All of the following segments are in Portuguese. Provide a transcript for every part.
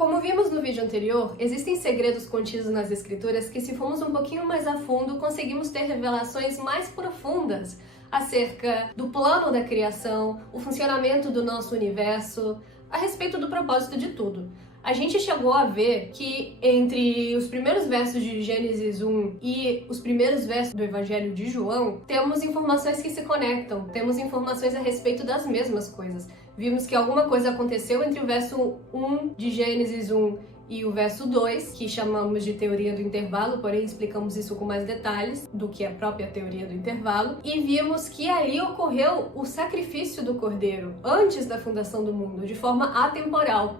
Como vimos no vídeo anterior, existem segredos contidos nas escrituras que, se formos um pouquinho mais a fundo, conseguimos ter revelações mais profundas acerca do plano da criação, o funcionamento do nosso universo, a respeito do propósito de tudo. A gente chegou a ver que entre os primeiros versos de Gênesis 1 e os primeiros versos do Evangelho de João, temos informações que se conectam, temos informações a respeito das mesmas coisas. Vimos que alguma coisa aconteceu entre o verso 1 de Gênesis 1 e o verso 2, que chamamos de teoria do intervalo, porém explicamos isso com mais detalhes do que a própria teoria do intervalo, e vimos que ali ocorreu o sacrifício do Cordeiro antes da fundação do mundo, de forma atemporal.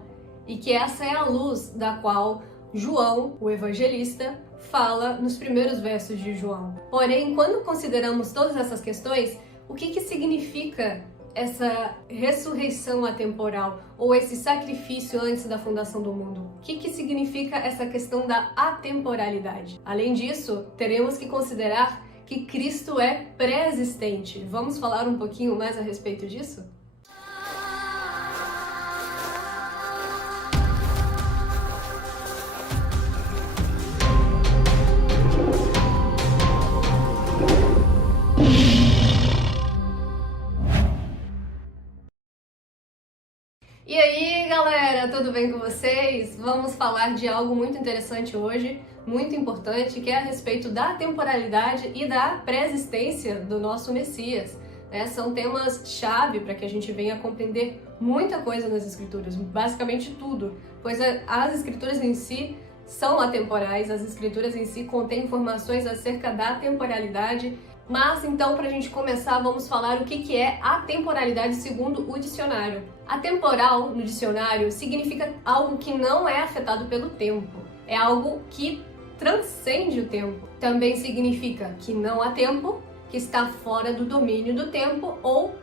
E que essa é a luz da qual João, o evangelista, fala nos primeiros versos de João. Porém, quando consideramos todas essas questões, o que significa essa ressurreição atemporal ou esse sacrifício antes da fundação do mundo? O que significa essa questão da atemporalidade? Além disso, teremos que considerar que Cristo é pré-existente. Vamos falar um pouquinho mais a respeito disso? E aí, galera, tudo bem com vocês? Vamos falar de algo muito interessante hoje, muito importante, que é a respeito da temporalidade e da pré-existência do nosso Messias. São temas-chave para que a gente venha compreender muita coisa nas Escrituras, basicamente tudo, pois as Escrituras em si são atemporais, as Escrituras em si contêm informações acerca da temporalidade. Mas então, para a gente começar, vamos falar o que é atemporalidade segundo o dicionário. Atemporal, no dicionário, significa algo que não é afetado pelo tempo. É algo que transcende o tempo. Também significa que não há tempo, que está fora do domínio do tempo ou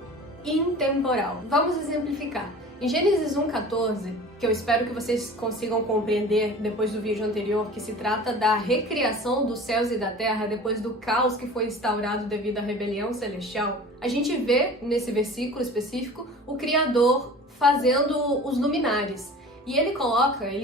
intemporal. Vamos exemplificar. Em Gênesis 1:14, que eu espero que vocês consigam compreender depois do vídeo anterior, que se trata da recriação dos céus e da terra depois do caos que foi instaurado devido à rebelião celestial, a gente vê nesse versículo específico o Criador fazendo os luminares. E ele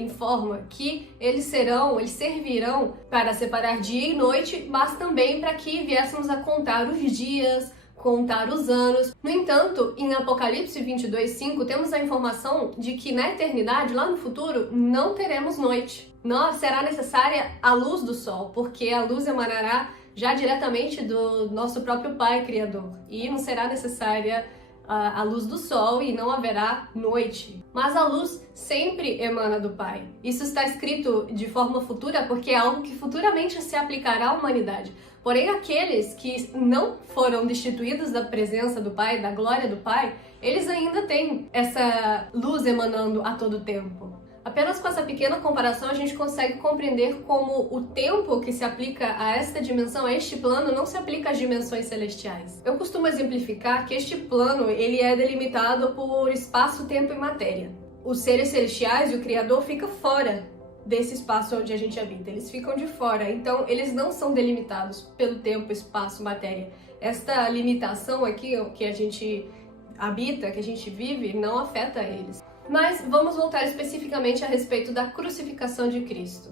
informa que eles servirão para separar dia e noite, mas também para que viéssemos a contar os dias, contar os anos. No entanto, em Apocalipse 22:5, temos a informação de que na eternidade, lá no futuro, não teremos noite. Não será necessária a luz do sol, porque a luz emanará já diretamente do nosso próprio Pai Criador. E não será necessária a luz do sol e não haverá noite. Mas a luz sempre emana do Pai. Isso está escrito de forma futura porque é algo que futuramente se aplicará à humanidade. Porém, aqueles que não foram destituídos da presença do Pai, da glória do Pai, eles ainda têm essa luz emanando a todo tempo. Apenas com essa pequena comparação a gente consegue compreender como o tempo que se aplica a esta dimensão, a este plano, não se aplica às dimensões celestiais. Eu costumo exemplificar que este plano ele é delimitado por espaço, tempo e matéria. Os seres celestiais e o Criador ficam fora desse espaço onde a gente habita, eles ficam de fora, então eles não são delimitados pelo tempo, espaço, matéria. Esta limitação aqui que a gente habita, que a gente vive, não afeta eles. Mas vamos voltar especificamente a respeito da crucificação de Cristo.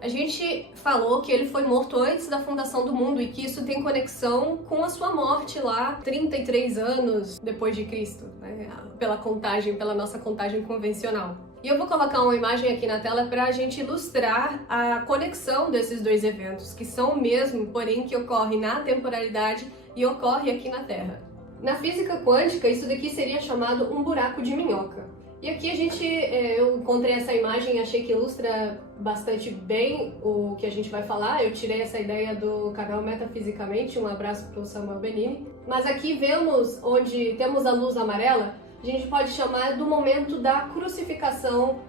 A gente falou que ele foi morto antes da fundação do mundo e que isso tem conexão com a sua morte lá 33 anos depois de Cristo, né? Pela nossa contagem convencional. E eu vou colocar uma imagem aqui na tela para a gente ilustrar a conexão desses dois eventos, que são o mesmo, porém que ocorre na temporalidade e ocorre aqui na Terra. Na física quântica, isso daqui seria chamado um buraco de minhoca. E aqui eu encontrei essa imagem e achei que ilustra bastante bem o que a gente vai falar. Eu tirei essa ideia do canal Metafisicamente, um abraço para o Samuel Benini. Mas aqui vemos onde temos a luz amarela, a gente pode chamar do momento da crucificação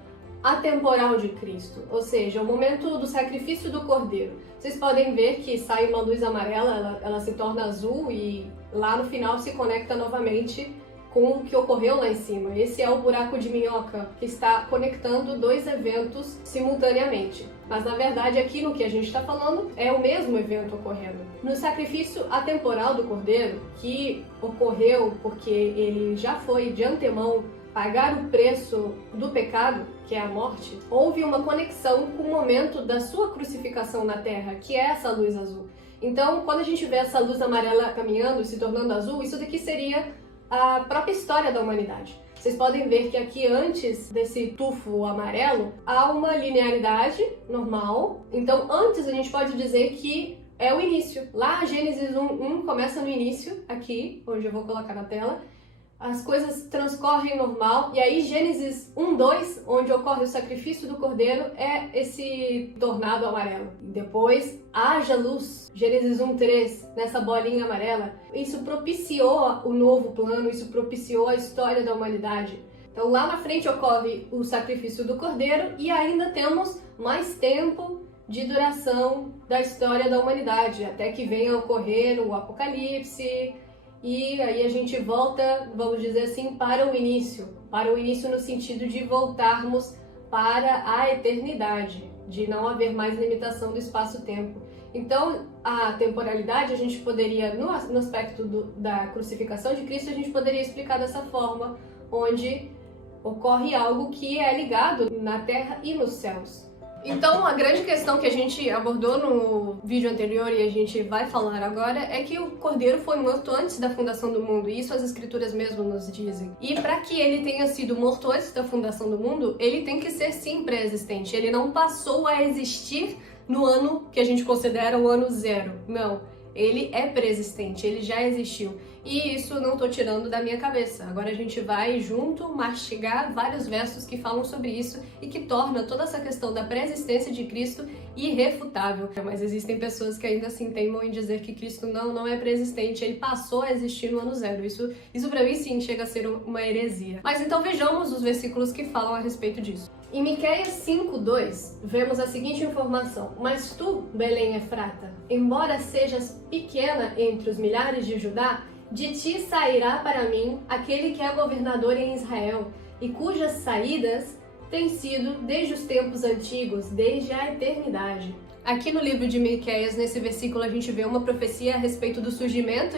atemporal de Cristo, ou seja, o momento do sacrifício do Cordeiro. Vocês podem ver que sai uma luz amarela, ela se torna azul e lá no final se conecta novamente com o que ocorreu lá em cima. Esse é o buraco de minhoca que está conectando dois eventos simultaneamente. Mas na verdade aqui no que a gente está falando é o mesmo evento ocorrendo. No sacrifício atemporal do Cordeiro, que ocorreu porque ele já foi de antemão pagar o preço do pecado, que é a morte, houve uma conexão com o momento da sua crucificação na Terra, que é essa luz azul. Então, quando a gente vê essa luz amarela caminhando e se tornando azul, isso daqui seria a própria história da humanidade. Vocês podem ver que aqui, antes desse tufo amarelo, há uma linearidade normal. Então, antes a gente pode dizer que é o início. Lá, Gênesis 1 começa no início, aqui, onde eu vou colocar na tela. As coisas transcorrem normal, e aí Gênesis 1:2, onde ocorre o sacrifício do cordeiro, é esse tornado amarelo. Depois, haja luz, Gênesis 1:3, nessa bolinha amarela. Isso propiciou o novo plano, isso propiciou a história da humanidade. Então lá na frente ocorre o sacrifício do cordeiro e ainda temos mais tempo de duração da história da humanidade, até que venha a ocorrer o Apocalipse. E aí a gente volta, vamos dizer assim, para o início no sentido de voltarmos para a eternidade, de não haver mais limitação do espaço-tempo. Então, a temporalidade, a gente poderia, no aspecto da crucificação de Cristo, a gente poderia explicar dessa forma, onde ocorre algo que é ligado na terra e nos céus. Então, a grande questão que a gente abordou no vídeo anterior e a gente vai falar agora é que o Cordeiro foi morto antes da fundação do mundo, e isso as escrituras mesmo nos dizem. E para que ele tenha sido morto antes da fundação do mundo, ele tem que ser sim pré-existente. Ele não passou a existir no ano que a gente considera o ano zero. Não, ele é pré-existente, ele já existiu. E isso não tô tirando da minha cabeça. Agora a gente vai junto mastigar vários versos que falam sobre isso e que torna toda essa questão da pré-existência de Cristo irrefutável. Mas existem pessoas que ainda assim teimam em dizer que Cristo não é pré-existente, ele passou a existir no ano zero. Isso pra mim sim chega a ser uma heresia. Mas então vejamos os versículos que falam a respeito disso. Em Miqueias 5:2, vemos a seguinte informação: Mas tu, Belém Efrata, embora sejas pequena entre os milhares de Judá, de ti sairá para mim aquele que é governador em Israel, e cujas saídas têm sido desde os tempos antigos, desde a eternidade. Aqui no livro de Miqueias, nesse versículo, a gente vê uma profecia a respeito do surgimento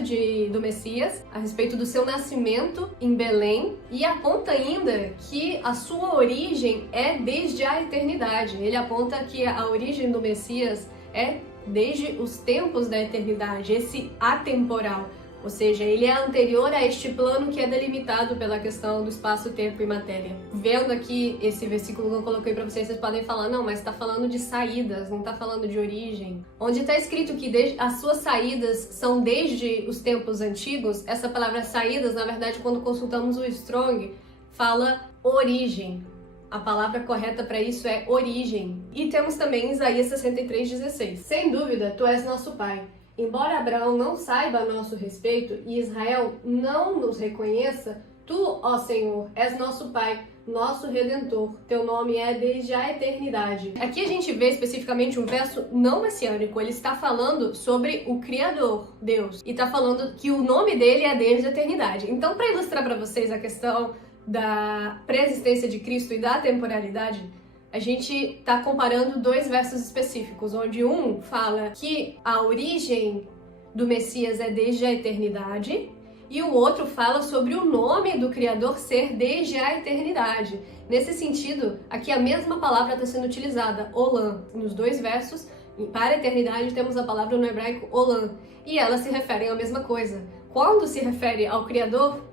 do Messias, a respeito do seu nascimento em Belém, e aponta ainda que a sua origem é desde a eternidade. Ele aponta que a origem do Messias é desde os tempos da eternidade, esse atemporal. Ou seja, ele é anterior a este plano que é delimitado pela questão do espaço, tempo e matéria. Vendo aqui esse versículo que eu coloquei para vocês, vocês podem falar, não, mas está falando de saídas, não está falando de origem. Onde está escrito que as suas saídas são desde os tempos antigos, essa palavra saídas, na verdade, quando consultamos o Strong, fala origem. A palavra correta para isso é origem. E temos também Isaías 63:16. Sem dúvida, tu és nosso Pai. Embora Abraão não saiba a nosso respeito e Israel não nos reconheça, tu, ó Senhor, és nosso Pai, nosso Redentor. Teu nome é desde a eternidade. Aqui a gente vê especificamente um verso não messiânico. Ele está falando sobre o Criador, Deus, e está falando que o nome dele é desde a eternidade. Então, para ilustrar para vocês a questão da pré-existência de Cristo e da temporalidade, a gente está comparando dois versos específicos, onde um fala que a origem do Messias é desde a eternidade e o outro fala sobre o nome do Criador ser desde a eternidade. Nesse sentido, aqui a mesma palavra está sendo utilizada, Olam. Nos dois versos, para a eternidade, temos a palavra no hebraico Olam, e elas se referem à mesma coisa. Quando se refere ao Criador,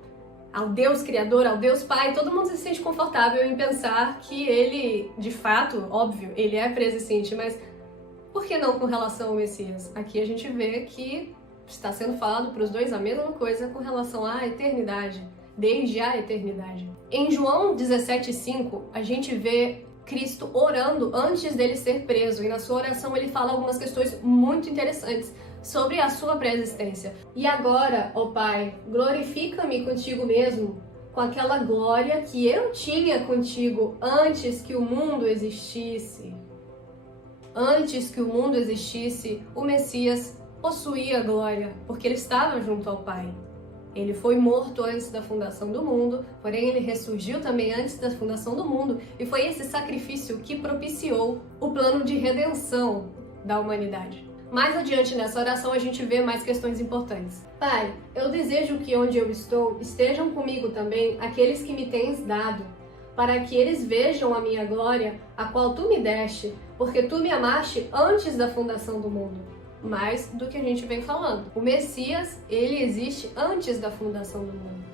ao Deus Criador, ao Deus Pai, todo mundo se sente confortável em pensar que ele, de fato, óbvio, ele é pré-existente, mas por que não com relação ao Messias? Aqui a gente vê que está sendo falado para os dois a mesma coisa com relação à eternidade, desde a eternidade. Em João 17:5, a gente vê Cristo orando antes dele ser preso, e na sua oração ele fala algumas questões muito interessantes sobre a sua pré-existência. E agora, ó Pai, glorifica-me contigo mesmo, com aquela glória que eu tinha contigo antes que o mundo existisse. Antes que o mundo existisse, o Messias possuía glória, porque ele estava junto ao Pai. Ele foi morto antes da fundação do mundo, porém ele ressurgiu também antes da fundação do mundo, e foi esse sacrifício que propiciou o plano de redenção da humanidade. Mais adiante nessa oração a gente vê mais questões importantes. Pai, eu desejo que onde eu estou estejam comigo também aqueles que me tens dado, para que eles vejam a minha glória, a qual tu me deste, porque tu me amaste antes da fundação do mundo. Mais do que a gente vem falando. O Messias, ele existe antes da fundação do mundo.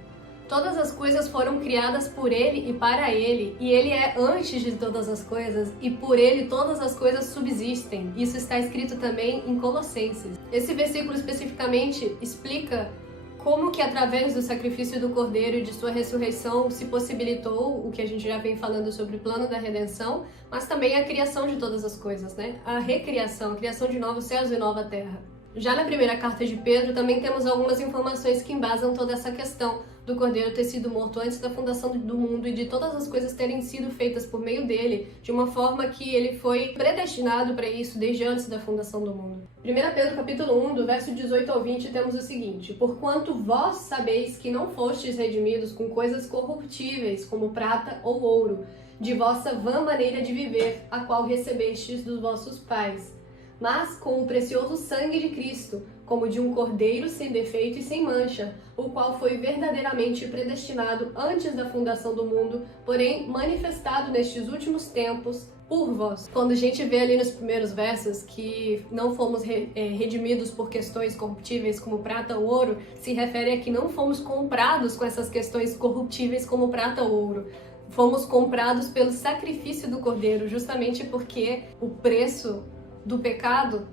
Todas as coisas foram criadas por ele e para ele, e ele é antes de todas as coisas, e por ele todas as coisas subsistem. Isso está escrito também em Colossenses. Esse versículo especificamente explica como que através do sacrifício do Cordeiro e de sua ressurreição se possibilitou o que a gente já vem falando sobre o plano da redenção, mas também a criação de todas as coisas, né? A recriação, a criação de novos céus e nova terra. Já na primeira carta de Pedro também temos algumas informações que embasam toda essa questão do Cordeiro ter sido morto antes da fundação do mundo e de todas as coisas terem sido feitas por meio dele, de uma forma que ele foi predestinado para isso desde antes da fundação do mundo. 1 Pedro capítulo 1, do verso 18 ao 20, temos o seguinte: Porquanto vós sabeis que não fostes redimidos com coisas corruptíveis, como prata ou ouro, de vossa vã maneira de viver, a qual recebestes dos vossos pais, mas com o precioso sangue de Cristo, como de um cordeiro sem defeito e sem mancha, o qual foi verdadeiramente predestinado antes da fundação do mundo, porém manifestado nestes últimos tempos por vós. Quando a gente vê ali nos primeiros versos que não fomos redimidos por questões corruptíveis como prata ou ouro, se refere a que não fomos comprados com essas questões corruptíveis como prata ou ouro. Fomos comprados pelo sacrifício do Cordeiro, justamente porque o preço do pecado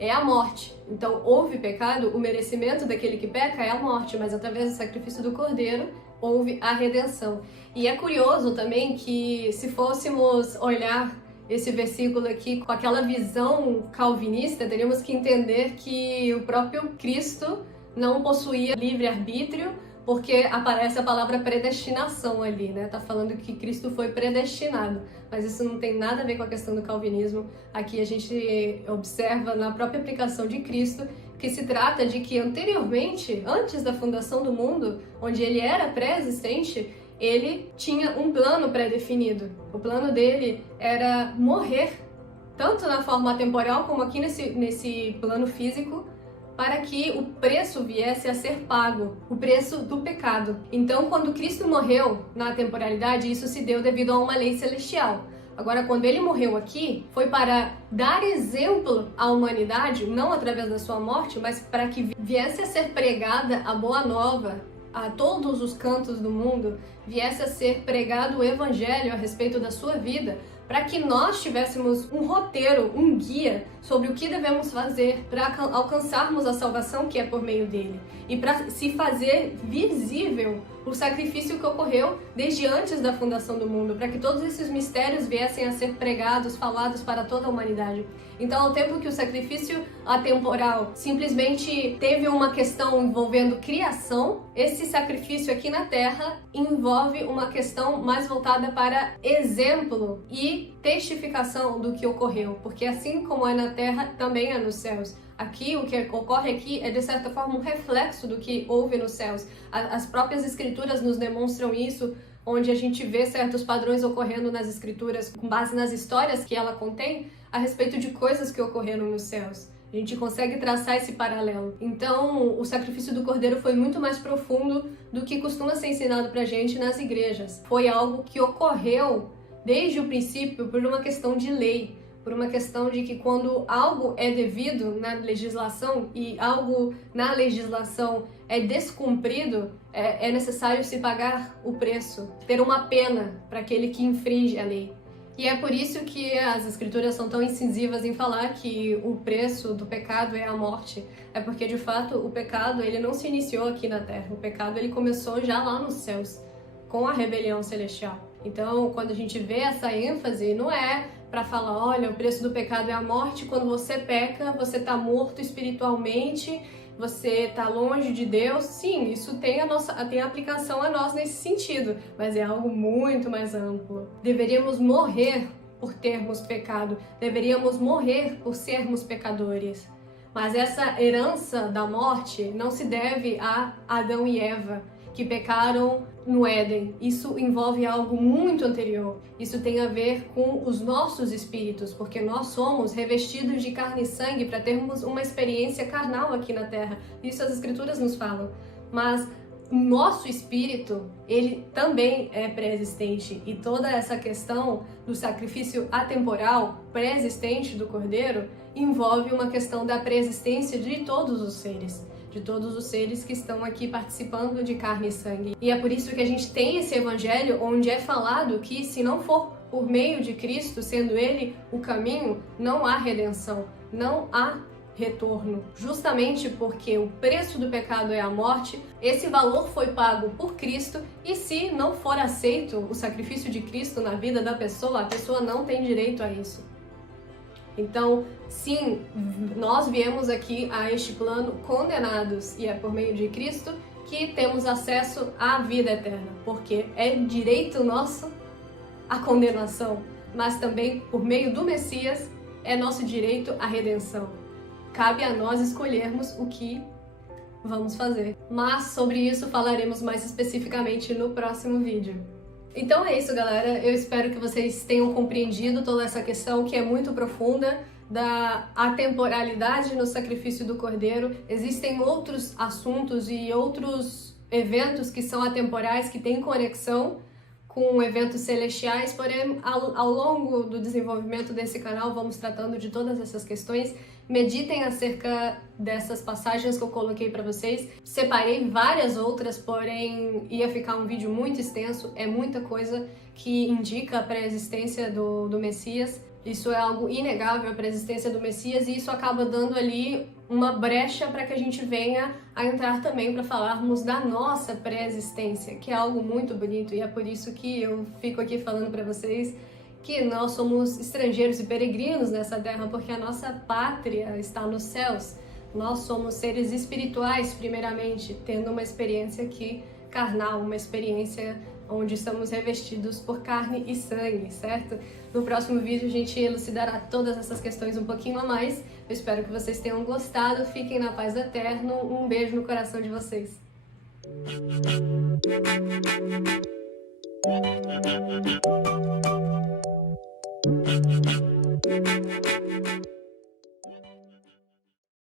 é a morte. Então, houve pecado, o merecimento daquele que peca é a morte, mas através do sacrifício do Cordeiro houve a redenção. E é curioso também que, se fôssemos olhar esse versículo aqui com aquela visão calvinista, teríamos que entender que o próprio Cristo não possuía livre-arbítrio, porque aparece a palavra predestinação ali, né? Tá falando que Cristo foi predestinado, mas isso não tem nada a ver com a questão do calvinismo. Aqui a gente observa na própria aplicação de Cristo que se trata de que anteriormente, antes da fundação do mundo, onde ele era pré-existente, ele tinha um plano pré-definido. O plano dele era morrer, tanto na forma temporal como aqui nesse plano físico, para que o preço viesse a ser pago, o preço do pecado. Então, quando Cristo morreu na temporalidade, isso se deu devido a uma lei celestial. Agora, quando ele morreu aqui, foi para dar exemplo à humanidade, não através da sua morte, mas para que viesse a ser pregada a boa nova a todos os cantos do mundo, viesse a ser pregado o evangelho a respeito da sua vida, para que nós tivéssemos um roteiro, um guia sobre o que devemos fazer para alcançarmos a salvação que é por meio dele e para se fazer visível o sacrifício que ocorreu desde antes da fundação do mundo, para que todos esses mistérios viessem a ser pregados, falados para toda a humanidade. Então, ao tempo que o sacrifício atemporal simplesmente teve uma questão envolvendo criação, esse sacrifício aqui na Terra envolve uma questão mais voltada para exemplo e testificação do que ocorreu, porque assim como é na Terra, também é nos céus. Aqui, o que ocorre aqui é, de certa forma, um reflexo do que houve nos céus. As próprias escrituras nos demonstram isso, onde a gente vê certos padrões ocorrendo nas escrituras, com base nas histórias que ela contém, a respeito de coisas que ocorreram nos céus. A gente consegue traçar esse paralelo. Então, o sacrifício do Cordeiro foi muito mais profundo do que costuma ser ensinado pra gente nas igrejas. Foi algo que ocorreu desde o princípio por uma questão de lei, por uma questão de que quando algo é devido na legislação e algo na legislação é descumprido, é necessário se pagar o preço, ter uma pena para aquele que infringe a lei. E é por isso que as escrituras são tão incisivas em falar que o preço do pecado é a morte. É porque, de fato, o pecado ele não se iniciou aqui na Terra. O pecado ele começou já lá nos céus, com a rebelião celestial. Então, quando a gente vê essa ênfase, não é para falar, olha, o preço do pecado é a morte, quando você peca, você está morto espiritualmente, você está longe de Deus. Sim, isso tem aplicação a nós nesse sentido, mas é algo muito mais amplo. Deveríamos morrer por termos pecado, deveríamos morrer por sermos pecadores. Mas essa herança da morte não se deve a Adão e Eva. que pecaram no Éden. Isso envolve algo muito anterior. Isso tem a ver com os nossos espíritos, porque nós somos revestidos de carne e sangue para termos uma experiência carnal aqui na Terra. Isso as Escrituras nos falam. Mas o nosso espírito, ele também é pré-existente, e toda essa questão do sacrifício atemporal pré-existente do Cordeiro envolve uma questão da pré-existência de todos os seres que estão aqui participando de carne e sangue. E é por isso que a gente tem esse evangelho onde é falado que se não for por meio de Cristo, sendo Ele o caminho, não há redenção, não há retorno, justamente porque o preço do pecado é a morte. Esse valor foi pago por Cristo, e se não for aceito o sacrifício de Cristo na vida da pessoa, a pessoa não tem direito a isso. Então, sim, nós viemos aqui a este plano condenados, e é por meio de Cristo que temos acesso à vida eterna, porque é direito nosso a condenação, mas também por meio do Messias é nosso direito à redenção. Cabe a nós escolhermos o que vamos fazer. Mas sobre isso falaremos mais especificamente no próximo vídeo. Então é isso, galera. Eu espero que vocês tenham compreendido toda essa questão que é muito profunda da atemporalidade no sacrifício do Cordeiro. Existem outros assuntos e outros eventos que são atemporais, que têm conexão com eventos celestiais, porém ao longo do desenvolvimento desse canal vamos tratando de todas essas questões. Meditem acerca dessas passagens que eu coloquei para vocês. Separei várias outras, porém ia ficar um vídeo muito extenso, é muita coisa que indica a pré-existência do Messias. Isso é algo inegável, a pré-existência do Messias, e isso acaba dando ali uma brecha para que a gente venha a entrar também para falarmos da nossa pré-existência, que é algo muito bonito, e é por isso que eu fico aqui falando para vocês que nós somos estrangeiros e peregrinos nessa terra, porque a nossa pátria está nos céus. Nós somos seres espirituais, primeiramente, tendo uma experiência aqui carnal, uma experiência onde estamos revestidos por carne e sangue, certo? No próximo vídeo a gente elucidará todas essas questões um pouquinho a mais. Eu espero que vocês tenham gostado, fiquem na paz eterna, um beijo no coração de vocês.